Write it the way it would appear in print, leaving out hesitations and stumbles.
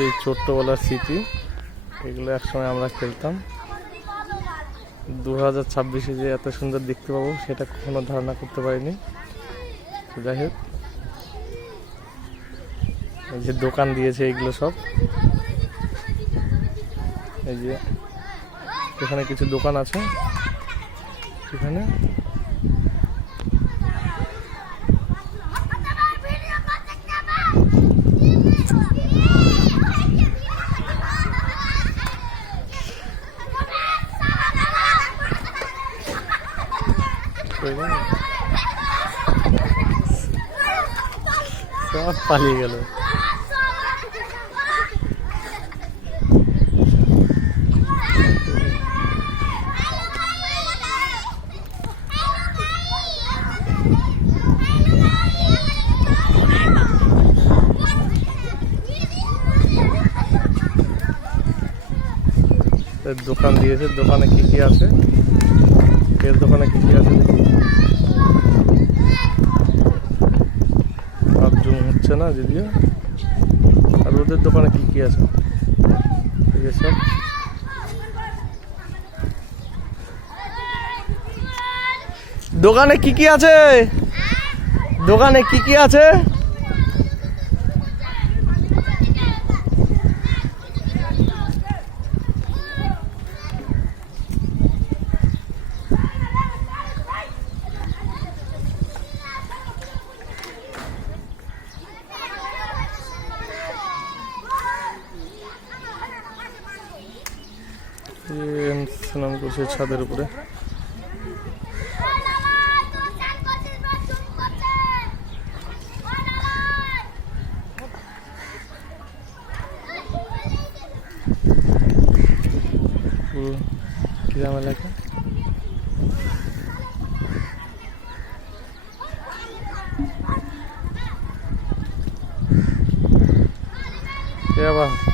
সেই ছোট্টবেলার স্মৃতি, এগুলো একসময় আমরা খেলতাম। 2026-এ যে এত সুন্দর দেখতে পাবো সেটা কখনো ধারণা করতে পারিনি। যাই হোক, এই যে দোকান দিয়েছে এইগুলো সব, এই যে এখানে কিছু দোকান আছে এখানে। সব পালিয়ে গেল। দোকান দিয়েছে, দোকানে কি কি আছে, এর দোকানে কি কি আছে দেখি। আর জুম হচ্ছে না যদিও। আর ওদের দোকানে কি কি আছে সব। দোকানে কি কি আছে, দোকানে কি কি আছে? স্নান করছে ছাদের উপরে। কিরাম এলাকা। কে বাবা